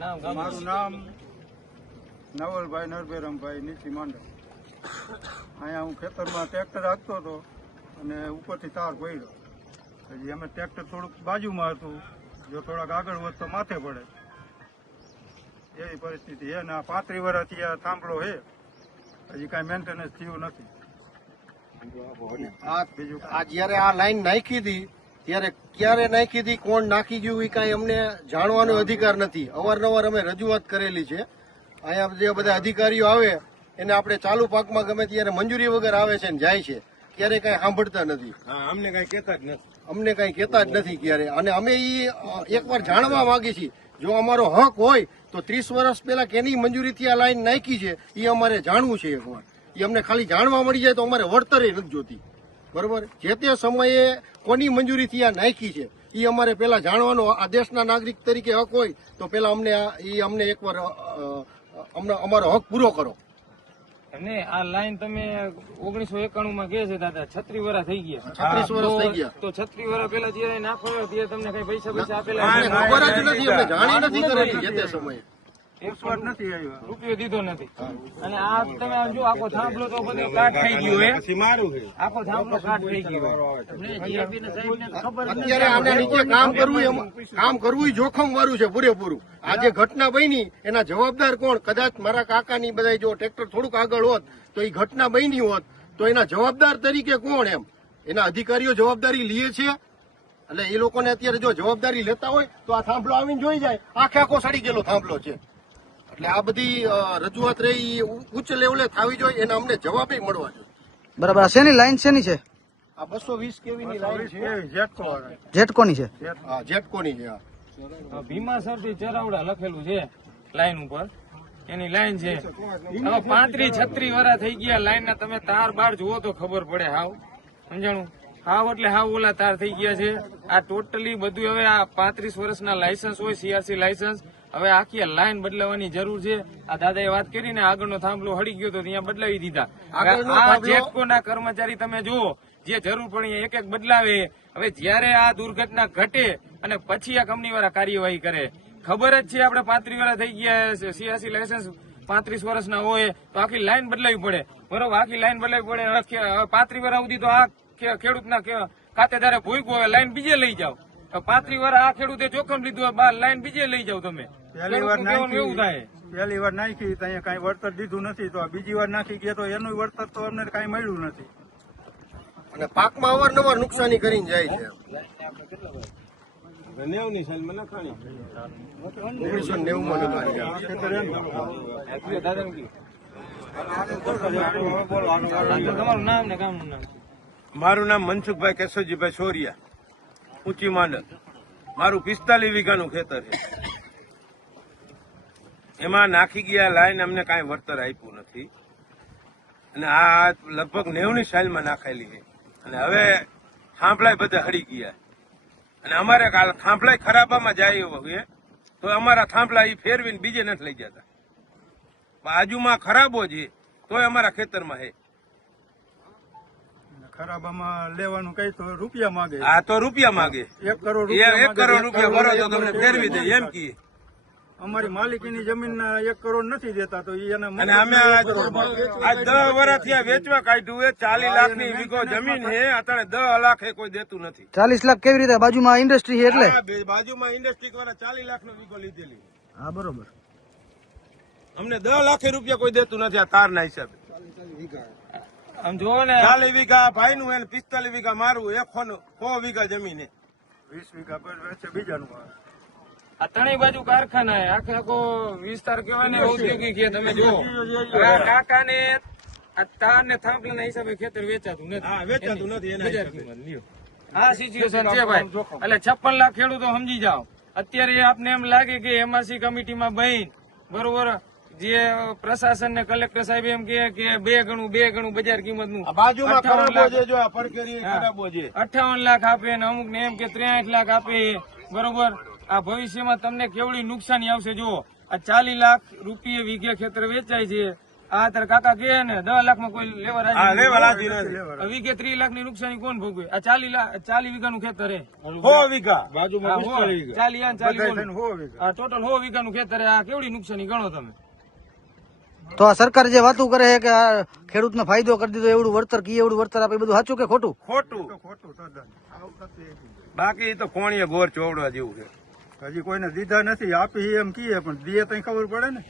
મારું નામ નવલભાઈ નરભેરામભાઈ નીતિ માંડલ. અહીંયા હું ખેતરમાં ટ્રેક્ટર હાંકતો હતો અને ઉપરથી તાર પડ્યો. પછી અમે ટ્રેક્ટર થોડુંક બાજુમાં હતું, જો થોડાક આગળ વધતો માથે પડે એવી પરિસ્થિતિ છે ને. આ 35 વર્ષથી આ થાંભલો છે, હજી કાંઈ મેન્ટેનન્સ થયું નથી. આ જયારે આ લાઈન નાખી હતી ત્યારે ક્યારે નાખી હતી, કોણ નાખી ગયું એ કાંઈ અમને જાણવાનો અધિકાર નથી. અવારનવાર અમે રજૂઆત કરેલી છે. અહીંયા જે બધા અધિકારીઓ આવે એને આપણે ચાલુ પાકમાં ગમે ત્યારે મંજૂરી વગર આવે છે ને જાય છે, ક્યારે કાંઈ સાંભળતા નથી. અમને કાંઈ કહેતા જ નથી. અમને કાંઈ કહેતા જ નથી ક્યારે. અને અમે એ એકવાર જાણવા માંગીએ છીએ, જો અમારો હક હોય તો 30 વર્ષ પહેલા કેની મંજૂરીથી આ લાઈન નાખી છે એ અમારે જાણવું છે એકવાર. એ અમને ખાલી જાણવા મળી જાય તો અમારે વળતરે નથી જોતી. બરોબર, જે તે સમયે કોની મંજૂરીથી આ નાખી છે એ અમારે પેલા જાણવાનો આ દેશના નાગરિક તરીકે હક હોય તો પેલા અમને એકવાર અમારો હક પૂરો કરો. અને આ લાઈન તમે 1991 માં કહે છે દાદા, 36 વર્ષ થઈ ગયા. 36 વર્ષ થઈ ગયા તો 36 વર્ષ પેલા જયારે નાખો ત્યારે તમને કઈ પૈસા આપેલા? ખબર જ નથી, અમે જાણી નથી કરેલી જે તે સમયે. નથી આવ્યા, રૂપિયો દીધો નથી. અને આ તમે જો આખો થાંભલો તો બધો કાટ થઈ ગયો હે, આખો થાંભલો કાટ થઈ ગયો. અત્યારે આના નીચે કામ કરવું જોખમ વાળું છે પૂરેપૂરું. આ જે ઘટના બની એના જવાબદાર કોણ? કદાચ મારા કાકાની બધા જો ટ્રેક્ટર થોડુંક આગળ હોત તો એ ઘટના બની હોત તો એના જવાબદાર તરીકે કોણ? એમ એના અધિકારીઓ જવાબદારી લે છે. એટલે એ લોકોને અત્યારે જો જવાબદારી લેતા હોય તો આ થાંભલો આવીને જોઈ જાય, આખો સડી ગયેલો થાંભલો છે. એટલે આ બધી રજૂઆત રહી ઉચ્ચ લેવલે થવી જોઈએ, એના અમને જવાબ મળવા જોઈએ. બરાબર. શેની લાઈન શેની છે? આ 220 કેવીની લાઈન છે, જેટકોની છે. હા, જેટકોની છે. ભીમાસર થી ચરાવડા લખેલું છે લાઈન ઉપર, એની લાઈન છે. હવે 35-36 વર્ષ થઈ ગયા લાઈન ના. તમે તાર બાર જુઓ તો ખબર પડે. હાવ સમજાણું? હાવ એટલે હાવ ઓલા તાર થઈ ગયા છે. આ ટોટલી બધું હવે આ 35 વર્ષના લાયસન્સ હોય, CRC લાયસન્સ. હવે આખી લાઈન બદલાવાની જરૂર છે. આ દાદાએ વાત કરી ને, આગળનો થાંભલો હળી ગયો તો ત્યાં બદલાવી દીધા. આ જેટકોના કર્મચારી તમે જુઓ, જે જરૂર પડે એક એક બદલાવે. હવે જયારે આ દુર્ઘટના ઘટે અને પછી આ કંપની વાળા કાર્યવાહી કરે. ખબર જ છે આપણે 35 વર્ષ થઈ ગયા, CRC લાયસન્સ 35 વર્ષના હોય તો આખી લાઈન બદલાવી પડે. બરોબર, આખી લાઈન બદલાવી પડે. 35 વર્ષ સુધી તો આ ખેડૂતના ખાતેદારે ભૂખ્યું હોય, લાઈન બીજે લઈ જાઓ. 35 વર્ષ આ ખેડૂતે જોખમ લીધું હોય, બાર લાઈન બીજે લઈ જાવ તમે. પહેલી વાર નાખી તો અહીંયા કઈ વળતર દીધું નથી, તો બીજી વાર નાખી ગયા તો એનું વળતર તો અમને કઈ મળ્યું નથી. અને પાકમાં અવારનવાર નુકસાની કરીને જાય છે. 90 માં નખાણી, 1990 માં નખાણી. તમારું નામ ને ગામનું નામ? મારું નામ મનસુખભાઈ કેશવજીભાઈ સોરિયા, ઊંચી માંડલ. મારું 45 વીઘાનું ખેતર છે. એમાં નાખી ગયા લાઈન, અમને કાંઈ વળતર આપ્યું નથી. અને આ લગભગ 90ની સાલમાં નાખેલી છે. અને હવે થાંભલાય બધા હળી ગયા. અને અમારે થાંભલાય ખરાબામાં જાય હોય તો અમારા થાંભલા એ ફેરવીને બીજે નથી લઈ જતા. બાજુમાં ખરાબો છે તોય અમારા ખેતરમાં છે. ખરાબામાં લેવાનું કઈ તો રૂપિયા માંગે. હા, તો રૂપિયા માંગે. 1 કરોડ 1 કરોડ રૂપિયા ભરો તો તમને ફેરવી દે એમ કીએ. અમારી માલિકીની જમીન 1 કરોડ નથી દેતા તો એને. અને અમે આ 10 વર્ષથી આ વેચવા કાઢ્યું એ 40 લાખની વીઘો જમીન છે. અત્યારે 10 લાખ કોઈ દેતું નથી. 40 લાખ કેવી રીતે? બાજુમાં ઇન્ડસ્ટ્રી છે એટલે બાજુમાં ઇન્ડસ્ટ્રી વાળા 40 લાખનો વીઘો લીધેલી. હા, બરોબર. અમને 10 લાખ રૂપિયા કોઈ દેતું નથી આ તારના હિસાબે. આમ જોવો ને, 40 વીઘા ભાઈ નું એને 45 વીઘા મારું, 100 વીઘા જમીન 20 વીઘા પર બીજાનું આવે. આ ત્રણેય બાજુ કારખાના આખો વિસ્તાર કેવાય ને ઔદ્યોગિક છે. તમે જુઓ કાકા ને આ તાર ને થાંભલા હિસાબે ખેતર વેચાતું નથી. હા, વેચાતું નથી એના હિસાબે. આ સિચ્યુએશન છે ભાઈ. એટલે 56 લાખ ખેડૂતો સમજી જાઓ. અત્યારે આપને એમ લાગે કે MRC કમિટીમાં બહીન બરોબર જે પ્રશાસન ને કલેક્ટર સાહેબ એમ કે 2 ગણું બજાર કિંમત નું 58 લાખ આપે ને અમુક ને એમ કે 63 લાખ આપે. બરોબર, આ ભવિષ્યમાં તમને કેવડી નુકસાની આવશે. જુઓ, આ 40 લાખ રૂપિયા વીઘે ખેતર વેચાય છે આ તારે કાકા કે ને 10 લાખમાં કોઈ લેવા હા રાજી લેવા નથી. રાજી નથી. હવે વીઘે 30 લાખની નુકસાની કોણ ભોગવે? આ 40 વીઘાનું ખેતર હે. 100 વીઘા હા, 40 આ ને 40 બધાય ઓલું. થઈને 100 વીઘા. આ ટોટલ 100 વીઘાનું ખેતર હે. આ કેવડી નુકસાની ગણો તમે? તો આ સરકાર જે વાતું કરે છે કે આ ખેડૂતને ફાયદો કરી દીધો એવડું વળતર કી એવડું વળતર આપે એ બધું સાચું કે ખોટું? ખોટું. તો ખોટું તદ્દન. આવું નથી. બાકી તો કોણીએ ગોર ચોવડવા જેવું છે. હજી કોઈને દીધા નથી, આપી એમ કીએ પણ દીએ તો ખબર પડે ને.